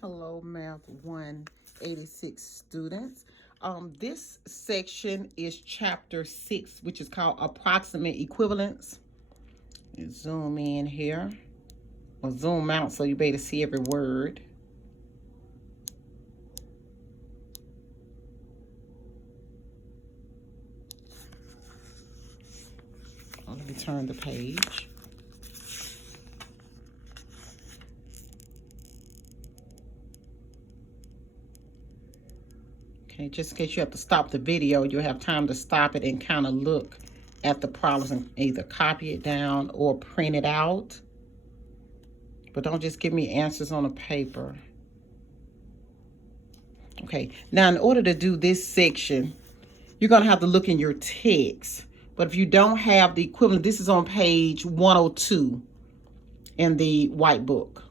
Hello, Math 186 students. This section is chapter 6, which is called Approximate Equivalence. Zoom in here, or zoom out so you better see every word. Let me turn the page. Okay, just in case you have to stop the video, you'll have time to stop it and kind of look at the problems and either copy it down or print it out. But don't just give me answers on a paper. Okay, now in order to do this section, you're going to have to look in your text. But if you don't have the equivalent, this is on page 102 in the white book.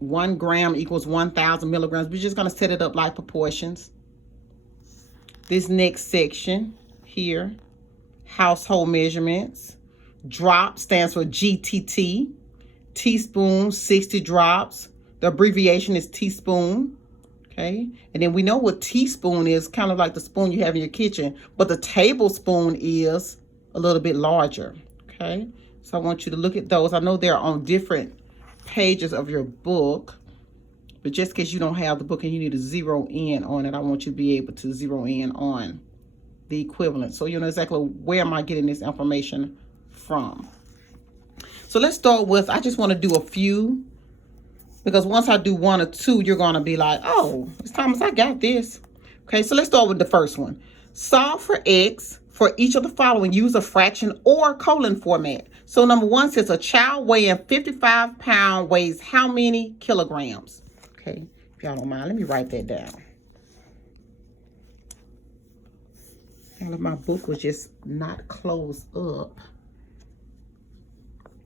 1 gram equals 1,000 milligrams. We're just going to set it up like proportions. This next section here, household measurements. Drop stands for GTT. Teaspoon, 60 drops. The abbreviation is teaspoon. Okay, and then we know what teaspoon is, kind of like the spoon you have in your kitchen, but the tablespoon is a little bit larger. Okay, so I want you to look at those. I know they're on different pages of your book, but just in case you don't have the book and you need to zero in on it, I want you to be able to zero in on the equivalent, so you know exactly where am I getting this information from. So let's start with, I just want to do a few, because once I do 1 or 2, you're going to be like, oh, Ms. Thomas, I got this. Okay, so let's start with the first one. Solve for X for each of the following. Use a fraction or colon format. So number 1 says a child weighing 55 pounds weighs how many kilograms? Okay, if y'all don't mind, let me write that down. All of my book was just not closed up.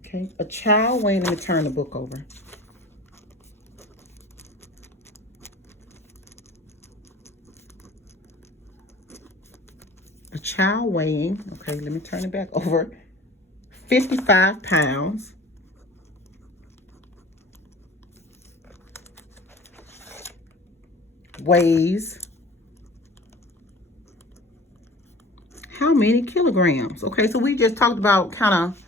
Okay, a child weighing, let me turn the book over. A child weighing, okay, let me turn it back over, 55 pounds weighs how many kilograms? Okay, so we just talked about kind of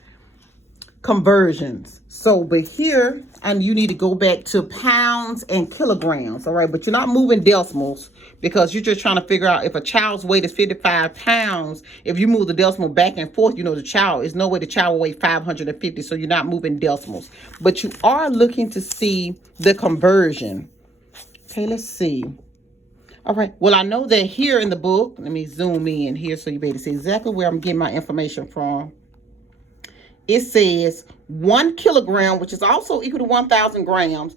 conversions. So, but here, and you need to go back to pounds and kilograms, all right? But you're not moving decimals because you're just trying to figure out if a child's weight is 55 pounds, if you move the decimal back and forth, you know the child, is no way the child will weigh 550, so you're not moving decimals. But you are looking to see the conversion. Okay, let's see. All right, well, I know that here in the book, let me zoom in here so you better see exactly where I'm getting my information from. It says 1 kilogram, which is also equal to 1,000 grams,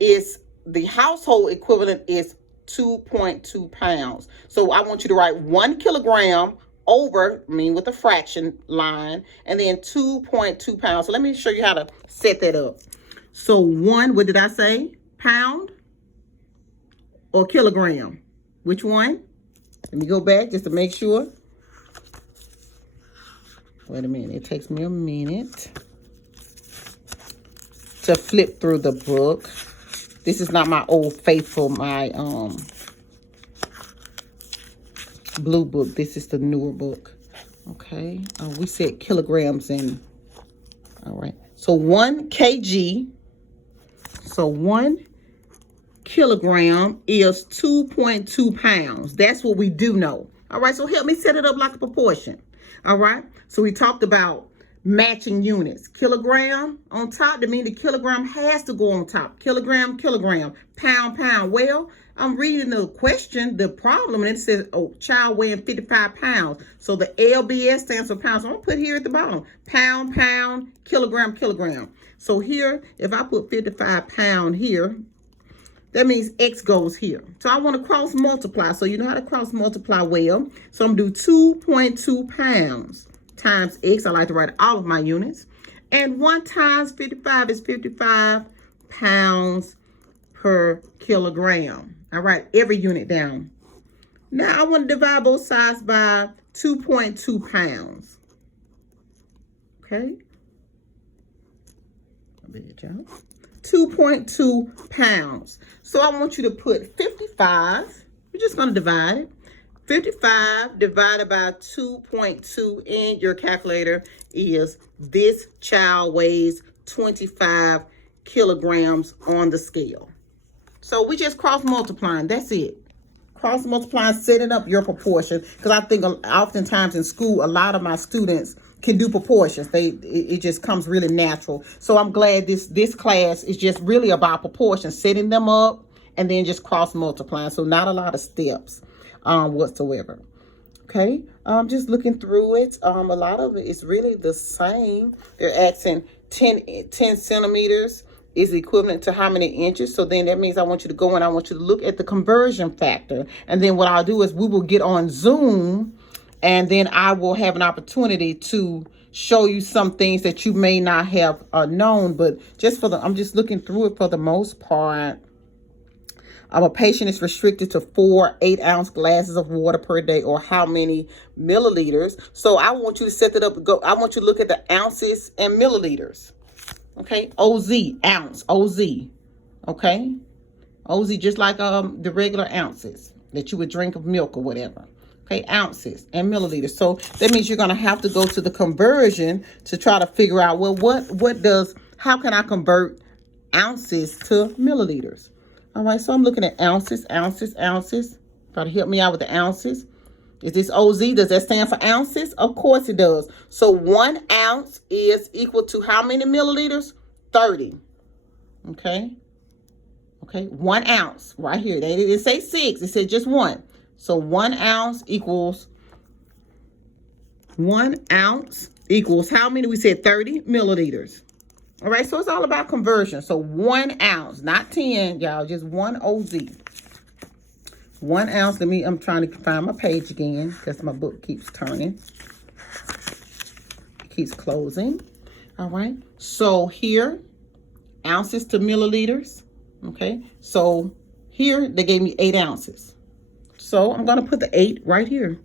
is the household equivalent is 2.2 pounds. So I want you to write 1 kilogram over, with the fraction line, and then 2.2 pounds. So let me show you how to set that up. So 1, what did I say? Pound or kilogram? Which one? Let me go back just to make sure. Wait a minute, it takes me a minute to flip through the book. This is not my old faithful, my blue book. This is the newer book. Okay, we said kilograms in. All right, so 1 kg. So 1 kilogram is 2.2 pounds. That's what we do know. All right, so help me set it up like a proportion. All right, so we talked about matching units. Kilogram on top, that means the kilogram has to go on top. Kilogram, kilogram, pound, pound. Well, I'm reading the question, the problem, and it says, oh, child weighing 55 pounds. So the LBS stands for pounds. So I'm going to put here at the bottom, pound, pound, kilogram, kilogram. So here, if I put 55 pound here, that means X goes here. So I want to cross multiply. So you know how to cross multiply well. So I'm going to do 2.2 pounds times X. I like to write all of my units. And 1 times 55 is 55 pounds per kilogram. I write every unit down. Now I want to divide both sides by 2.2 pounds. Okay. A bit, y'all. 2.2 pounds. So I want you to put 55. You're just going to divide it. 55 divided by 2.2 in your calculator is this child weighs 25 kilograms on the scale. So we just cross multiplying. That's it. Cross multiplying, setting up your proportion. Because I think oftentimes in school, a lot of my students can do proportions. It just comes really natural. So I'm glad this class is just really about proportions, setting them up and then just cross multiplying. So not a lot of steps whatsoever. Okay, just looking through it. A lot of it is really the same. They're asking 10 centimeters is equivalent to how many inches. So then that means I want you to go and I want you to look at the conversion factor. And then what I'll do is we will get on Zoom and then I will have an opportunity to show you some things that you may not have known. But just I'm just looking through it for the most part. A patient is restricted to 4 8-ounce glasses of water per day, or how many milliliters. So I want you to set that up. I want you to look at the ounces and milliliters. Okay, OZ, ounce, OZ. Okay, OZ, just like the regular ounces that you would drink of milk or whatever. Okay, ounces and milliliters. So that means you're going to have to go to the conversion to try to figure out, well, how can I convert ounces to milliliters? All right, so I'm looking at ounces. Try to help me out with the ounces. Is this OZ? Does that stand for ounces? Of course it does. So 1 ounce is equal to how many milliliters? 30. Okay. Okay, 1 ounce right here. They didn't say 6. It said just 1. So 1 ounce equals 1 ounce equals how many? We said 30 milliliters. All right, so it's all about conversion. So 1 ounce, not 10, y'all, just 1 OZ. 1 ounce. I'm trying to find my page again because my book keeps turning. It keeps closing. All right, so here, ounces to milliliters. Okay, so here they gave me 8 ounces. So I'm going to put the 8 right here.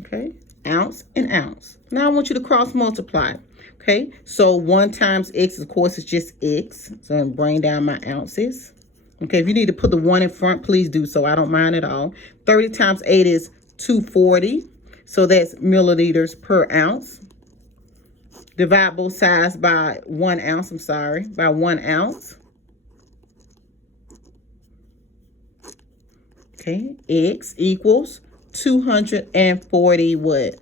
Okay, ounce and ounce. Now I want you to cross multiply. Okay, so 1 times x, of course, is just x. So I'm bring down my ounces. Okay, if you need to put the 1 in front, please do so. I don't mind at all. 30 times 8 is 240. So that's milliliters per ounce. Divide both sides by 1 ounce. By 1 ounce. Okay, x equals 240 what?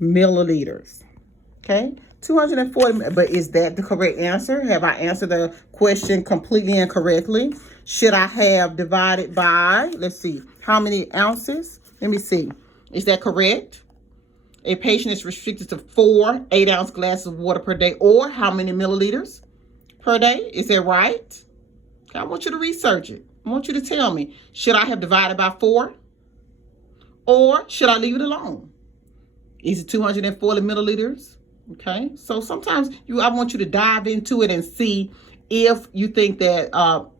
Milliliters. Okay, 240. But is that the correct answer? Have I answered the question completely incorrectly? Should I have divided by, let's see, how many ounces? Let me see. Is that correct? A patient is restricted to 4 8-ounce glasses of water per day, or how many milliliters per day? Is that right? Okay, I want you to research it. I want you to tell me, should I have divided by 4? Or should I leave it alone? Is it 240 milliliters? Okay, so sometimes I want you to dive into it and see if you think that,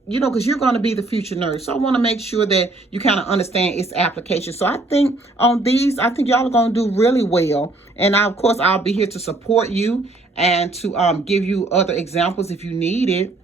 because you're going to be the future nurse. So I want to make sure that you kind of understand its application. So I think on these, I think y'all are going to do really well. And of course, I'll be here to support you and to give you other examples if you need it.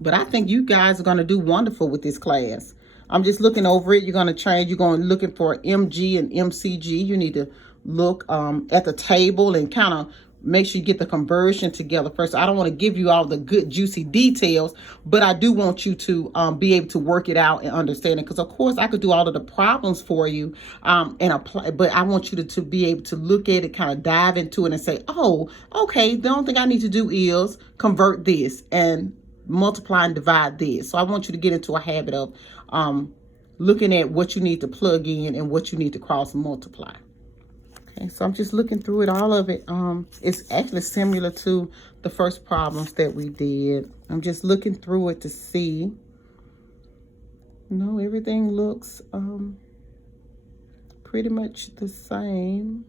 But I think you guys are going to do wonderful with this class. I'm just looking over it. You're going to change. You're going looking for MG and MCG. You need to look at the table and kind of make sure you get the conversion together first. I don't want to give you all the good juicy details, but I do want you to be able to work it out and understand it. Because of course I could do all of the problems for you and apply, but I want you to be able to look at it, kind of dive into it and say, oh, okay, the only thing I need to do is convert this and multiply and divide this. So I want you to get into a habit of looking at what you need to plug in and what you need to cross multiply. Okay, so I'm just looking through it, all of it. It's actually similar to the first problems that we did. I'm just looking through it to see. No, everything looks pretty much the same.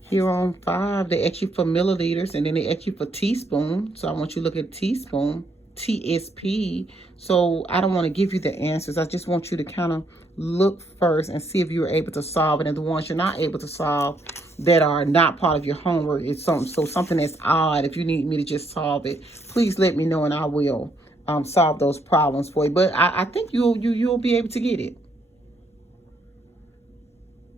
Here on 5, they ask you for milliliters, and then they ask you for teaspoon. So I want you to look at teaspoon. TSP. So I don't want to give you the answers. I just want you to kind of look first and see if you're able to solve it. And the ones you're not able to solve that are not part of your homework, it's something that's odd. If you need me to just solve it, please let me know and I will solve those problems for you. But I think you'll be able to get it.